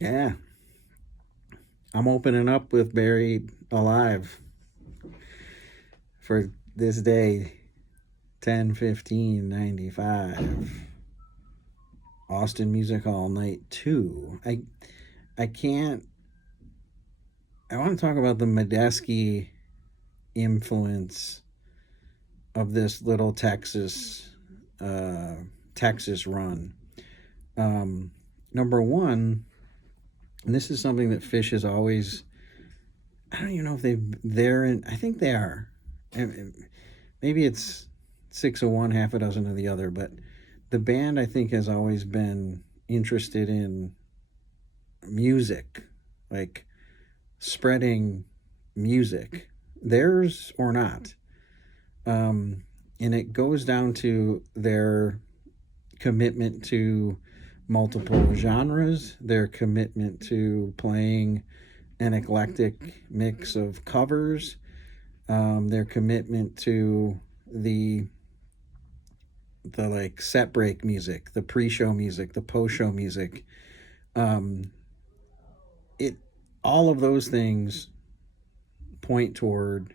Yeah, I'm opening up with Buried Alive for this day, 10/15/95. Austin Music Hall Night 2. I can't. I want to talk about the Medeski influence of this little uh, Texas run. Number one, and this is something that Phish has always. I don't even know if they're in. I think they are. Maybe it's six of one, half a dozen of the other, but the band I think has always been interested in music, like spreading music, theirs or not. And it goes down to their commitment to multiple genres, their commitment to playing an eclectic mix of covers, their commitment to the like set break music, the pre-show music, the post-show music. Um, it all of those things point toward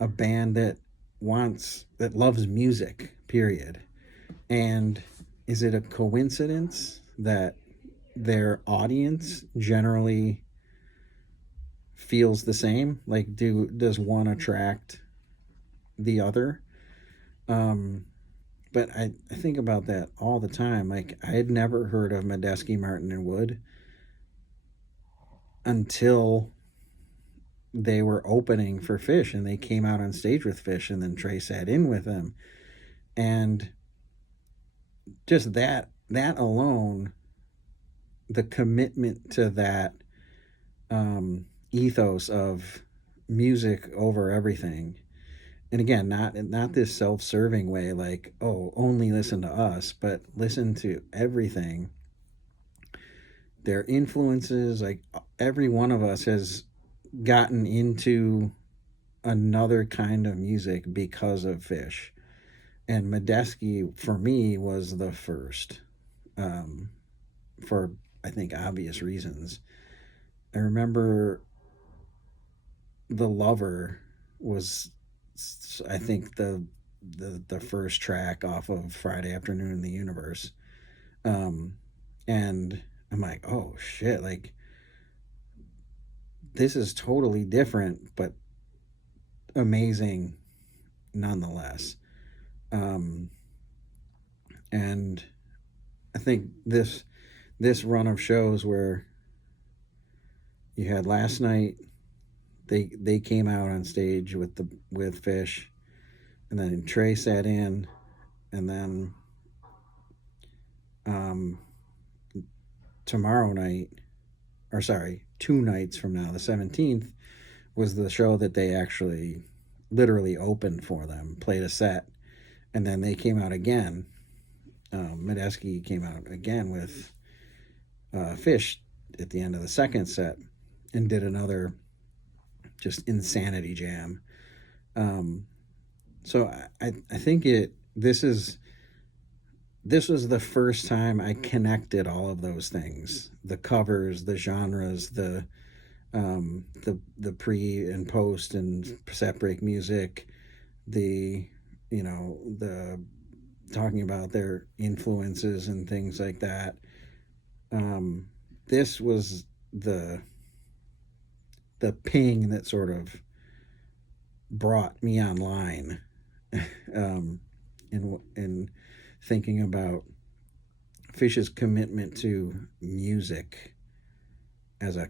a band that loves music. Period. And is it a coincidence that their audience generally feels the same? Like, does one attract the other? But I think about that all the time. Like, I had never heard of Medeski, Martin, and Wood until they were opening for Phish, and they came out on stage with Phish, and then Trey sat in with them, and just that alone, the commitment to that ethos of music over everything. And again, not this self-serving way, like, oh, only listen to us, but listen to everything. Their influences, like every one of us has gotten into another kind of music because of Phish. And Medeski, for me, was the first, um, for I think obvious reasons. I remember The Lover was, I think, the first track off of Friday Afternoon in the Universe. Um, and I'm like, oh shit, like this is totally different, but amazing nonetheless. Um, and I think this run of shows where you had last night, they came out on stage with Phish, and then Trey sat in, and then um, tomorrow night, or sorry, 2 nights from now, the 17th, was the show that they actually literally opened for them, played a set, and then they came out again. Medeski came out again with Phish at the end of the second set and did another just insanity jam. So I think this was the first time I connected all of those things: the covers, the genres, the pre and post and set break music, the the talking about their influences and things like that. This was the ping that sort of brought me online in thinking about Phish's commitment to music as a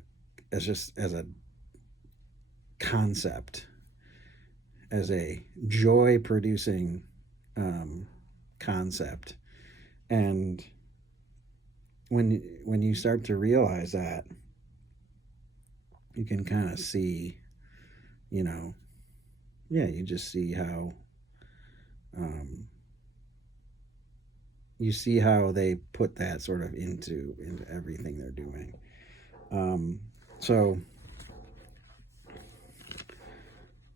as a concept, as a joy producing concept. And when you start to realize that, you can kind of see, you know, yeah, you just see how um, you see how they put that sort of into everything they're doing. Um, so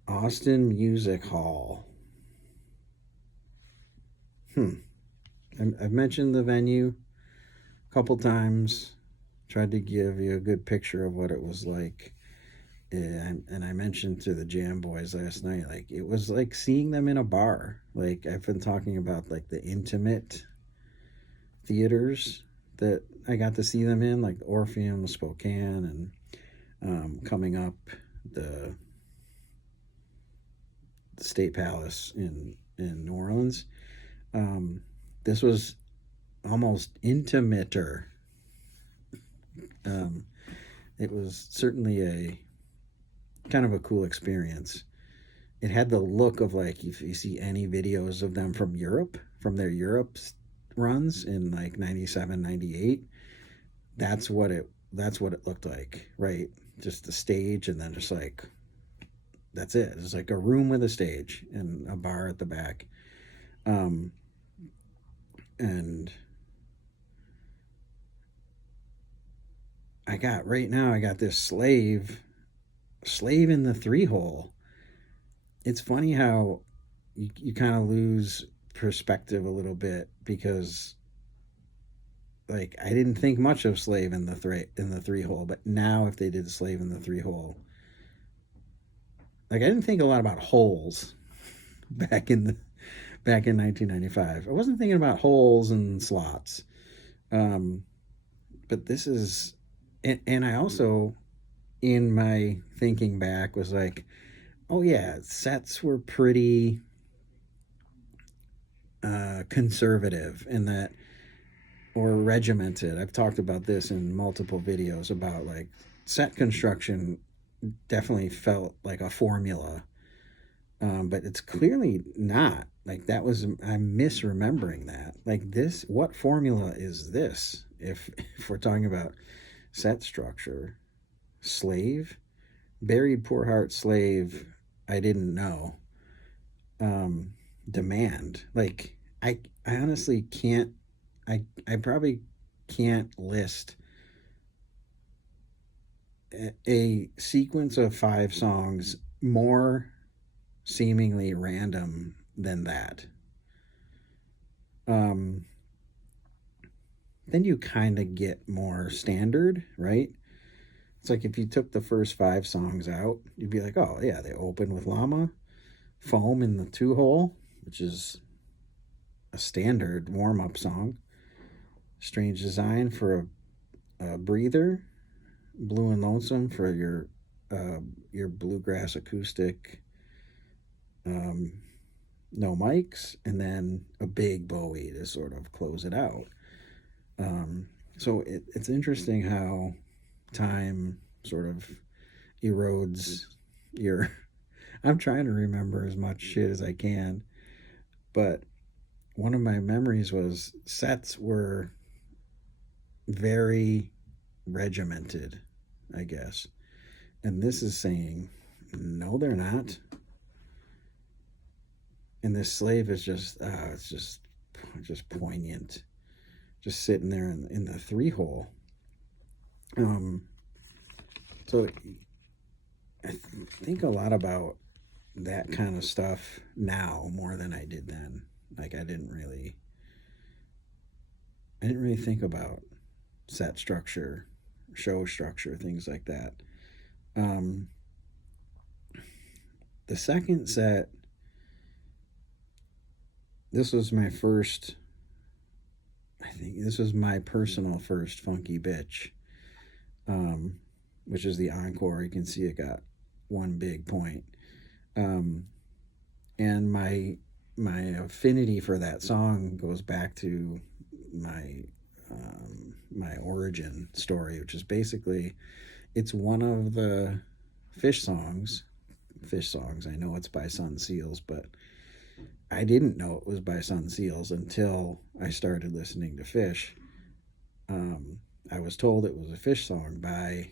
Austin Music Hall. Hmm. I've mentioned the venue a couple times. Tried to give you a good picture of what it was like. And I mentioned to the Jam Boys last night, like it was like seeing them in a bar. Like I've been talking about, like the intimate theaters that I got to see them in, like Orpheum, Spokane, and coming up the, the State Palace in New Orleans. Um, this was almost intimater. Um, it was certainly a kind of a cool experience. It had the look of, like, if you see any videos of them from Europe, from their Europe runs in like 97, 98, that's what it looked like, right? Just the stage, and then just like that's it. It's like a room with a stage and a bar at the back. Um, and I got this slave in the three hole. It's funny how you kind of lose perspective a little bit, because like I didn't think much of slave in the three hole, but now if they did slave in the three hole, like I didn't think a lot about holes back in the back in 1995. I wasn't thinking about holes and slots. Um, but this is, and I also, in my thinking back, was like, oh yeah, sets were pretty conservative in that, or regimented. I've talked about this in multiple videos about like set construction definitely felt like a formula, but it's clearly not. Like that was, I'm misremembering that. Like this, what formula is this? If we're talking about set structure, slave, buried poor heart slave, I didn't know. Um, Demand, like I honestly can't. I probably can't list a sequence of five songs more seemingly random than that. Um, then you kind of get more standard, right? It's like if you took the first five songs out, you'd be like, oh, yeah, they open with Llama, Foam in the Two Hole, which is a standard warm up song, Strange Design for a breather, Blue and Lonesome for your bluegrass acoustic, um, no mics, and then a big Bowie to sort of close it out. Um, so it's interesting how time sort of erodes your. I'm trying to remember as much shit as I can, but one of my memories was sets were very regimented, I guess. And this is saying, no, they're not. And this slave is just, it's just poignant, just sitting there in the three hole. Um, so I think a lot about that kind of stuff now more than I did then. Like I didn't really think about set structure, show structure, things like that. Um, the second set, this was my first. I think this was my personal first funky bitch, um, which is the encore. You can see it got one big point. Um, and my affinity for that song goes back to my my origin story, which is basically it's one of the Phish songs. Phish songs. I know it's by Sun Seals, but I didn't know it was by Sun Seals until I started listening to Phish. Um, I was told it was a Phish song by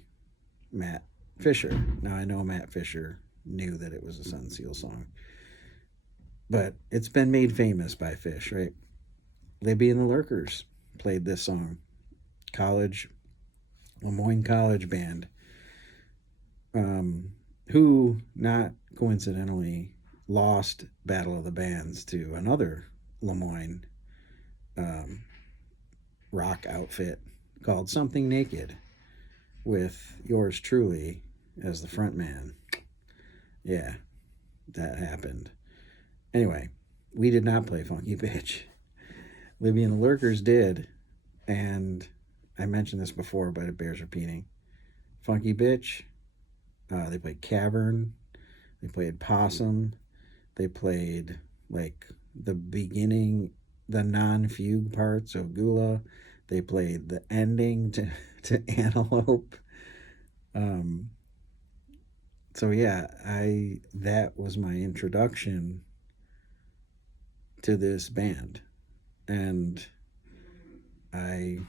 Matt Fisher. Now I know Matt Fisher knew that it was a Sun Seal song, but it's been made famous by Phish, right? Libby and the Lurkers played this song. College, Lemoyne College band, um, who not coincidentally lost Battle of the Bands to another Lemoyne um, rock outfit called Something Naked with yours truly as the front man. Yeah, that happened. Anyway, we did not play Funky Bitch. Libby and the Lurkers did, and I mentioned this before, but it bears repeating. Funky Bitch, they played Cavern, they played Possum, they played like the beginning, the non fugue parts of Gula, they played the ending to Antelope. Um, so yeah, I that was my introduction to this band, and I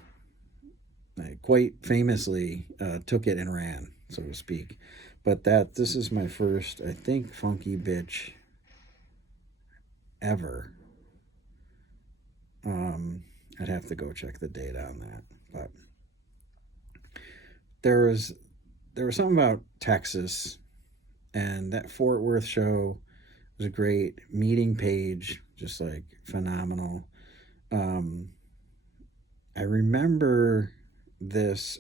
I quite famously took it and ran, so to speak. But that this is my first, I think, Funky Bitch ever. Um, I'd have to go check the date on that, but there was there was something about Texas and that Fort Worth show was a great meeting page, just like phenomenal. Um, I remember this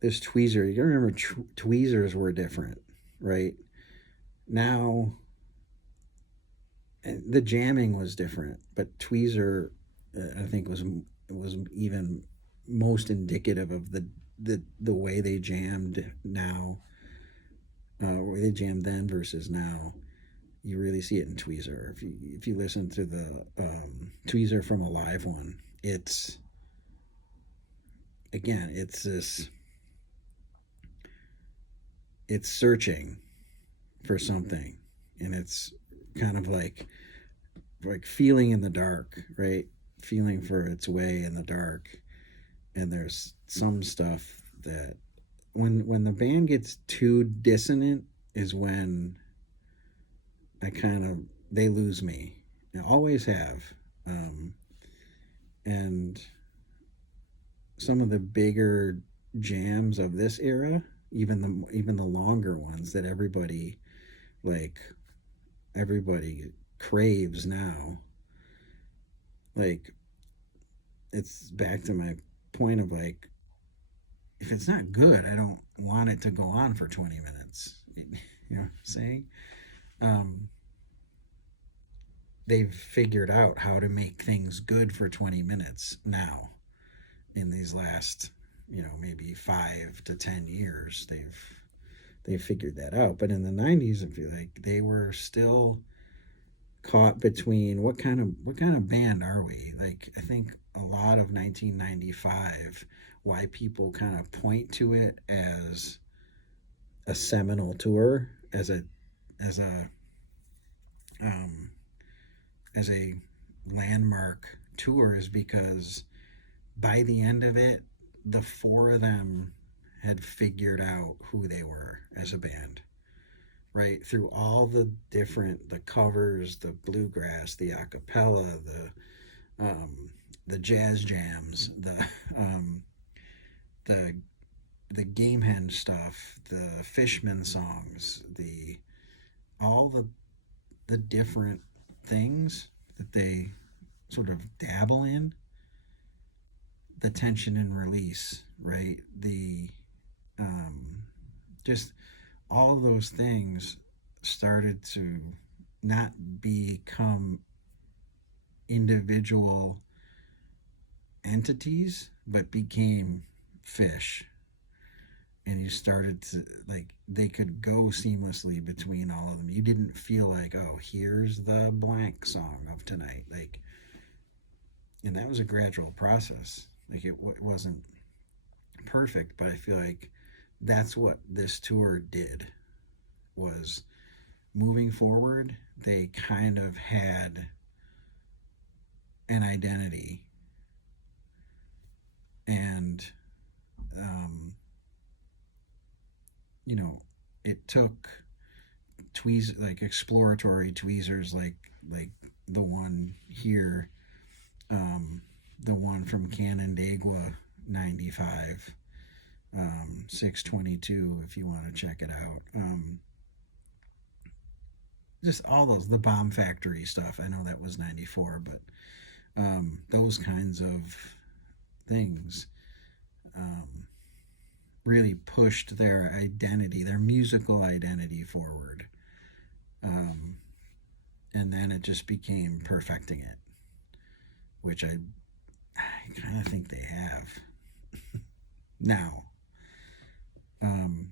this tweezer. You gotta remember tweezers were different, right? Now the jamming was different, but tweezer I think was even most indicative of the way they jammed now, way they jammed then versus now. You really see it in tweezer. If you listen to the tweezer from a live one, it's again it's searching for something, and it's kind of like feeling in the dark, right? Feeling for its way in the dark. And there's some stuff that when the band gets too dissonant is when I kind of they lose me. They always have. Um, and some of the bigger jams of this era, even the longer ones that like everybody craves now, like it's back to my point of like if it's not good, I don't want it to go on for 20 minutes. You know what I'm saying? Um, they've figured out how to make things good for 20 minutes now in these last, maybe 5 to 10 years. They've figured that out. But in the 90s, I feel like they were still caught between what kind of band are we? Like I think a lot of 1995 why people kind of point to it as a seminal tour as a um, as a landmark tour is because by the end of it the four of them had figured out who they were as a band, right? Through all the covers, the bluegrass, the acapella, the jazz jams, um, the the Gamehenge stuff, the Fishman songs, the all the different things that they sort of dabble in, the tension and release, right? The um, just all of those things started to not become individual entities, but became Phish. and you started to like they could go seamlessly between all of them. You didn't feel like, oh, here's the blank song of tonight, like, and that was a gradual process. Like it wasn't perfect, but I feel like that's what this tour did, was moving forward. They kind of had an identity, and um, you know, it took like exploratory tweezers, like the one here, um, the one from Canandaigua 95, 622, if you want to check it out. Just all the Bomb Factory stuff. I know that was 94, but those kinds of things um, really pushed their identity, their musical identity forward. Um, and then it just became perfecting it, which I kind of think they have now. Um,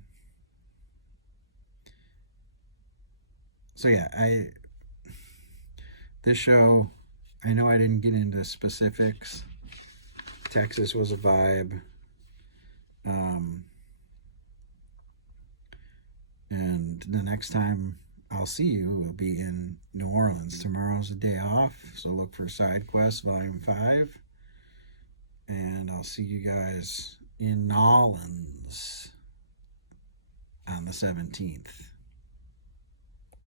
so yeah, this show, I know I didn't get into specifics. Texas was a vibe. Um, and the next time I'll see you will be in New Orleans. Tomorrow's a day off, so look for Side Quest Volume 5. And I'll see you guys in Nolans on the 17th.